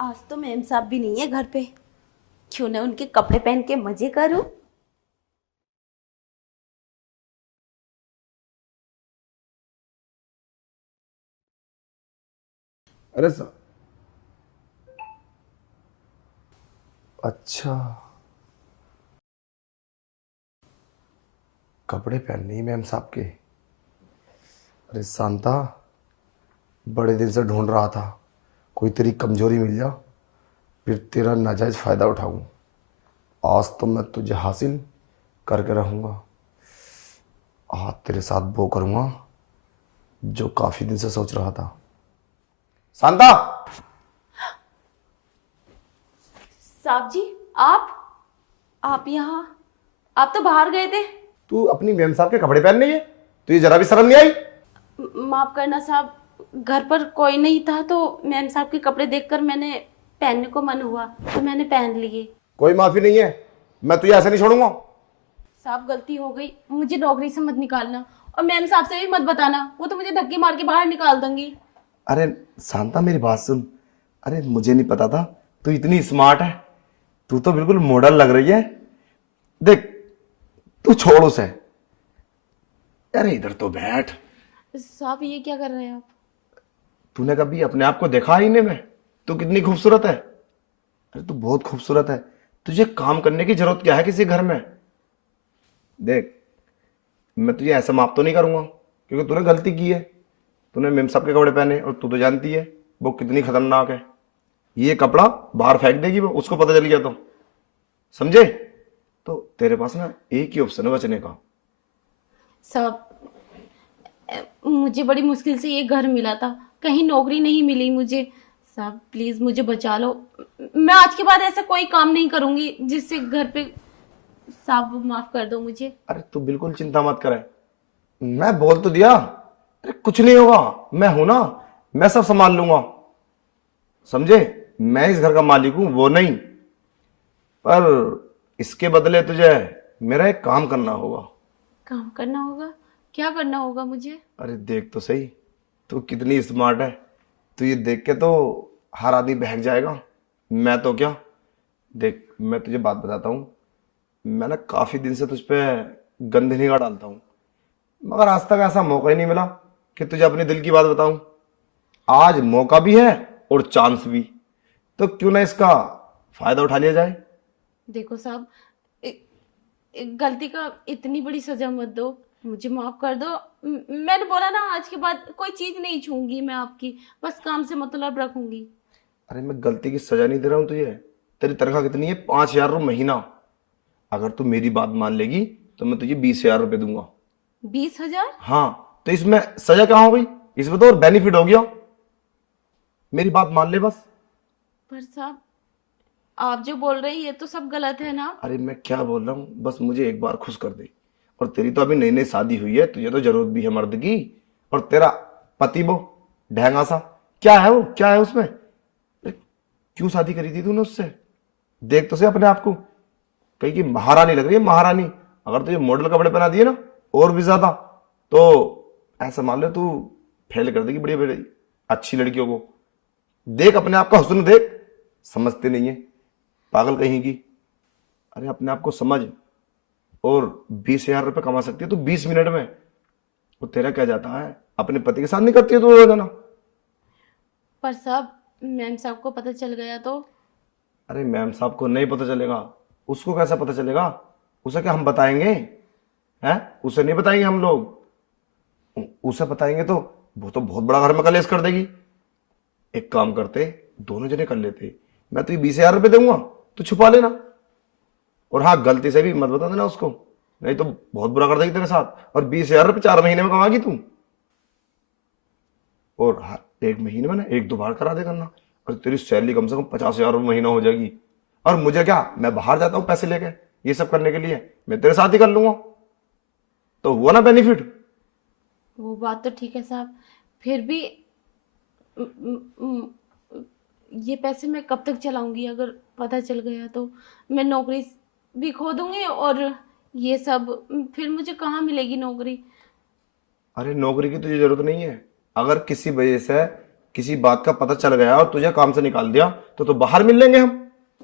आज तो मैम साहब भी नहीं है घर पे, क्यों ना उनके कपड़े पहन के मजे करूं। अरे सर, अच्छा, कपड़े पहनने ही मैम साहब के। अरे शांता, बड़े दिन से ढूंढ रहा था कोई तेरी कमजोरी मिल जा, फिर तेरा नाजायज फायदा उठाऊं। आज तो मैं तुझे हासिल करके रहूंगा। आज तेरे साथ वो करूंगा जो काफी दिन से सोच रहा था। शांता, साहब जी, आप यहाँ? आप तो बाहर गए थे। तू अपनी मैम साहब के कपड़े पहन रही है? तुझे जरा भी शर्म नहीं आई? माफ करना साहब, घर पर कोई नहीं था तो मैम साहब के कपड़े देखकर मैंने पहनने को मन हुआ तो मैंने पहन लिए। कोई माफी नहीं है, मैं तुझे ऐसे नहीं छोड़ूंगा। साहब गलती हो गई, मुझे नौकरी से मत निकालना और मैम साहब से भी मत बताना, वो तो मुझे धक्के मार के बाहर निकाल देंगी। अरे शांता, मेरी बात सुन। अरे मुझे नहीं पता था तू इतनी स्मार्ट है। तू तो बिल्कुल मॉडल लग रही है। देख, तू छोड़ उसे। अरे इधर तो बैठ। साहब ये क्या कर रहे हैं आप? तूने कभी अपने आप को देखा आईने में? तू कितनी खूबसूरत है। अरे तू बहुत खूबसूरत है। तुझे काम करने की जरूरत क्या है किसी घर में? देख, मैं तुझे ऐसा माफ तो नहीं करूंगा क्योंकि तूने गलती की है। तूने मेम साहब के कपड़े पहने और तू तो जानती है वो कितनी खतरनाक है। ये कपड़ा बाहर फेंक देगी वो, उसको पता चल गया तो। समझे? तो तेरे पास ना एक ही ऑप्शन है बचने का। साहब मुझे बड़ी मुश्किल से ये घर मिला था, कहीं नौकरी नहीं मिली मुझे। साहब प्लीज मुझे बचा लो, मैं आज के बाद ऐसा कोई काम नहीं करूंगी जिससे घर पे। साहब माफ कर दो मुझे। अरे तू बिल्कुल चिंता मत करे, मैं बोल तो दिया। अरे कुछ नहीं होगा, मैं हूं ना, मैं सब संभाल लूंगा। समझे? मैं इस घर का मालिक हूं, वो नहीं। पर इसके बदले तुझे मेरा एक काम करना होगा। काम करना होगा? क्या करना होगा मुझे? अरे देख तो सही, तू कितनी स्मार्ट है। तू ये देख के तो हर आदमी बहक जाएगा। मैं तो क्या, देख मैं तुझे बात बताता हूँ। मैं ना काफी दिन से तुझ पे गंद निगाह डालता हूँ, मगर आज तक ऐसा मौका ही नहीं मिला कि तुझे अपने दिल की बात बताऊं। आज मौका भी है और चांस भी, तो क्यों ना इसका फायदा उठा लिया जाए। देखो साहब, गलती का इतनी बड़ी सजा मत दो, मुझे माफ कर दो। मैंने बोला ना, आज के बाद कोई चीज नहीं छूंगी मैं आपकी, बस काम से मतलब रखूंगी। अरे मैं गलती की सजा नहीं दे रहा हूं तुझे। तेरी तनख्वाह कितनी है? 5,000 रुपये महीना। अगर तू मेरी बात मान लेगी तो मैं तुझे 20,000 रुपये दूंगा। 20,000? हाँ, तो इसमें सजा क्या हो गई? इसमें तो और बेनिफिट हो गया। मेरी बात मान ले बस। पर साहब आप जो बोल रहे हैं ये तो सब गलत है ना। अरे मैं क्या बोल रहा हूँ, बस मुझे एक बार खुश कर दे। और तेरी तो अभी नई नई शादी हुई है, तुझे तो जरूरत भी है मर्द की। और तेरा पति वो ढैंगा सा, क्या है वो, क्या है उसमें? अरे क्यों शादी करी थी तूने उससे? देख तो से अपने आप को, कहीं की महारानी लग रही है, महारानी। अगर तुझे मॉडल कपड़े पहना दिए ना और भी ज्यादा, तो ऐसा मान ले तू फेल कर देगी बड़ी बड़ी अच्छी लड़कियों को। देख अपने आप का हुस्न देख। समझते नहीं है, पागल कहीं की। अरे अपने आप को समझ। और 20,000 रुपये कमा सकती है तू 20 मिनट में। वो तेरा क्या जाता है, अपने पति के साथ नहीं करती है तू रोजाना? पर साहब मैम साहब को पता चल गया तो? अरे मैम साहब को नहीं पता चलेगा। उसको कैसा पता चलेगा? उसे क्या हम बताएंगे? हैं? उसे नहीं बताएंगे हम लोग। उसे बताएंगे तो वो तो बहुत बड़ा घर में कलेश कर देगी। एक काम करते, दोनों जने कर लेते। मैं तुझे 20,000 रुपये दूंगा, तू छुपा लेना। और हाँ, गलती से भी मत बता देना उसको, नहीं तो बहुत बुरा कर देगी तेरे साथ। और 20,000 रुपये 4 महीने में कमागी तू। और हाँ, एक महीने में ना 1-2 बार करा दे करना। और तेरी सैलरी कम से कम 50,000 रुपये महीना हो जाएगी। और मुझे क्या, मैं बाहर जाता हूँ पैसे लेके ये सब करने के लिए, मैं तेरे साथ ही कर लूंगा। तो हुआ ना बेनिफिट। वो बात तो ठीक है साहब, फिर भी म- म- ये पैसे मैं कब तक चलाऊंगी? अगर पता चल गया तो मैं नौकरी भी खो दूंगी और ये सब, फिर मुझे कहाँ मिलेगी नौकरी? अरे नौकरी की तुझे जरूरत नहीं है। अगर किसी वजह से किसी बात का पता चल गया और तुझे काम से निकाल दिया तो बाहर मिल लेंगे हम।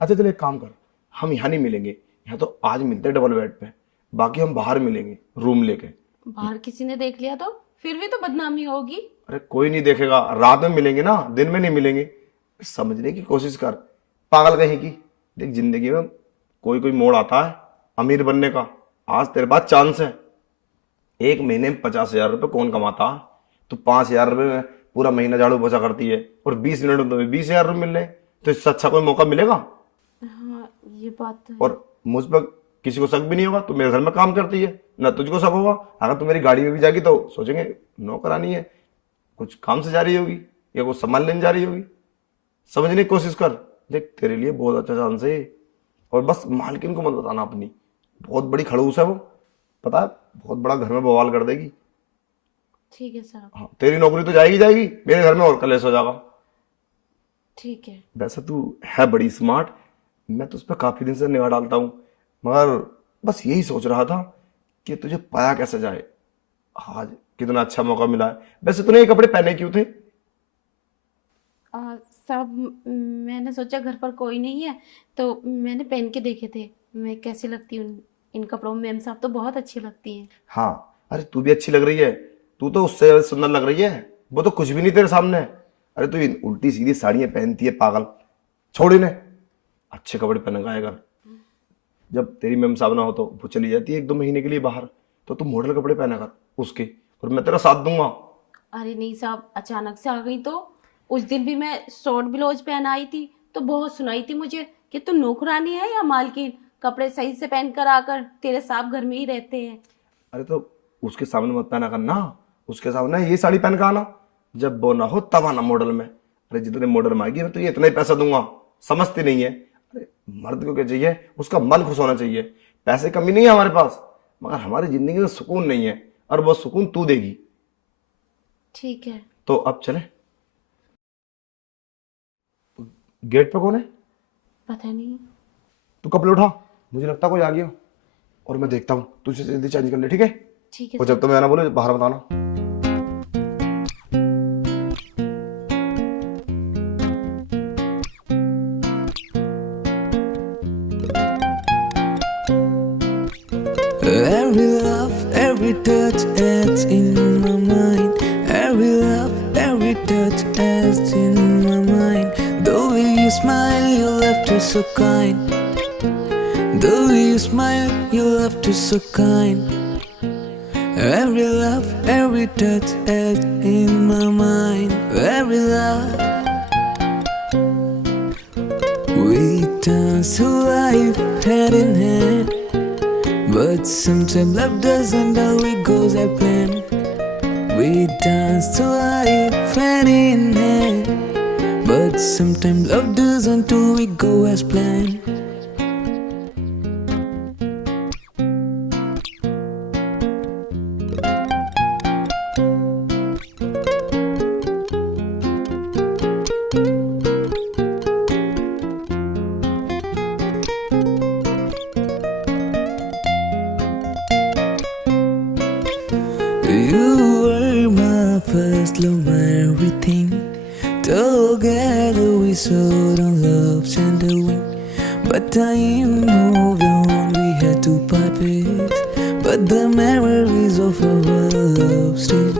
अच्छा चल एक काम कर, हम यहाँ नहीं मिलेंगे, यहाँ तो आज मिलते हैं डबल बेड पे, बाकी हम बाहर मिलेंगे रूम लेके। बाहर किसी ने देख लिया तो फिर भी तो बदनामी होगी। अरे कोई नहीं देखेगा, रात में मिलेंगे ना, दिन में नहीं मिलेंगे। समझने की कोशिश कर, पागल कहीं की। देख जिंदगी में कोई कोई मोड़ आता है अमीर बनने का। आज तेरे पास चांस है। एक महीने में 50,000 रुपये कौन कमाता है? तो 5,000 रुपये में पूरा महीना झाड़ू पोछा करती है और 20 मिनट में तुम्हें 20,000 रुपये मिल रहे हैं, तो इससे अच्छा कोई मौका मिलेगा? हाँ ये बात तो है। और मुझ पर किसी को शक भी नहीं होगा, तू मेरे घर में काम करती है ना, तुझको शक होगा। अगर तू मेरी गाड़ी में भी जाएगी तो सोचेंगे नौकरानी है, कुछ काम से जा रही होगी या कुछ सामान लेने जा रही होगी। समझने की कोशिश कर। देख तेरे लिए बहुत अच्छा चांस है, और बस मालकिन को मत बताना अपनी, बहुत बड़ी खड़ूस है वो, पता है, बहुत बड़ा घर में बवाल कर देगी। ठीक है साहब। हाँ तेरी नौकरी तो जाएगी जाएगी, मेरे घर में और कलेश हो जाएगा। ठीक है। वैसे तू है बड़ी स्मार्ट, मैं तो उस पर काफी दिन से निगाह डालता हूँ, मगर बस यही सोच रहा था कि तुझे पाया कैसे जाए। आज कितना अच्छा मौका मिला है। वैसे तूने ये कपड़े पहने क्यों थे? साहब मैंने सोचा घर पर कोई नहीं है तो मैंने पहन के देखे थे मैं कैसी लगती हूँ इन कपड़ों में। मैम साहब तो बहुत अच्छी लगती हैं। हाँ अरे तू भी अच्छी लग रही है, तू तो उससे ज्यादा सुंदर लग रही है, वो तो कुछ भी नहीं तेरे सामने। अरे तू इन उल्टी सीधी साड़ियाँ पहनती है पागल, छोड़ इन्हें, अच्छे कपड़े पहन गाया कर। जब तेरी मैम साहब ना हो तो वो चली जाती है 1-2 महीने के लिए बाहर, तो तू मॉडल कपड़े पहना कर उसके, और मैं तेरा साथ दूंगा। अरे नहीं साहब, अचानक से आ गई तो। उस दिन भी मैं शॉर्ट ब्लाउज पहन आई थी तो बहुत सुनाई थी मुझे कि तू नौकरानी है या मालकिन, कपड़े सही से पहन कर आकर, तेरे साहब घर में ही रहते हैं। अरे तो उसके सामने मत पहना करना, उसके सामने ये साड़ी पहन कर आना, जब वो ना हो तब आना मॉडल में। अरे जितने मॉडल में आएगी मैं तो ये इतना ही पैसा दूंगा, समझती नहीं है। अरे मर्द को क्या चाहिए, उसका मन खुश होना चाहिए। पैसे कमी नहीं है हमारे पास, मगर हमारी जिंदगी में सुकून नहीं है, और वो सुकून तू देगी। ठीक है। तो अब चले। गेट पे कौन है? पता नहीं। तू कपड़े उठा, मुझे लगता कोई आ गया, और मैं देखता हूँ, तुझे जल्दी चेंज कर ले, ठीक है? ठीक है। और जब तो मैं ना बोले बाहर बताना। Every love, every touch adds in my mind. Every love, every touch adds in my mind. The way you smile, your laughter so kind. The way you smile, your laughter so kind. Every love, every touch adds in my mind. Every love, we dance to life hand in hand. But sometimes love doesn't always go as planned. We dance to life hand in hand. But sometimes love doesn't always go as planned. You were my first love, my everything. Together we soared on love's tender wing. But time moved on, we had to part ways. But the memories of our love still.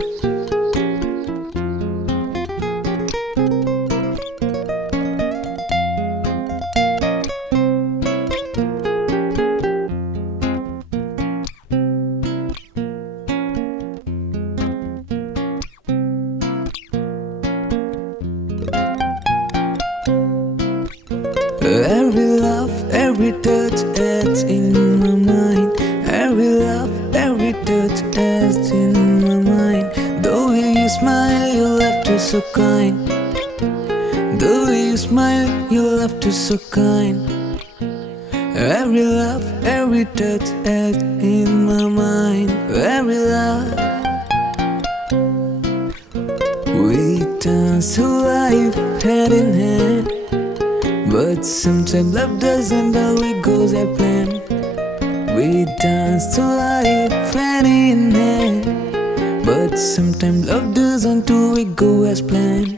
Every love, every touch adds in my mind. Every love, every touch adds in my mind. The way you smile, your laughter so kind. The way you smile, your laughter so kind. Every love, every touch adds in my mind. Every love, we dance to life hand in hand. But sometimes love doesn't always go as planned. We dance to life hand in hand. But sometimes love doesn't always go as planned.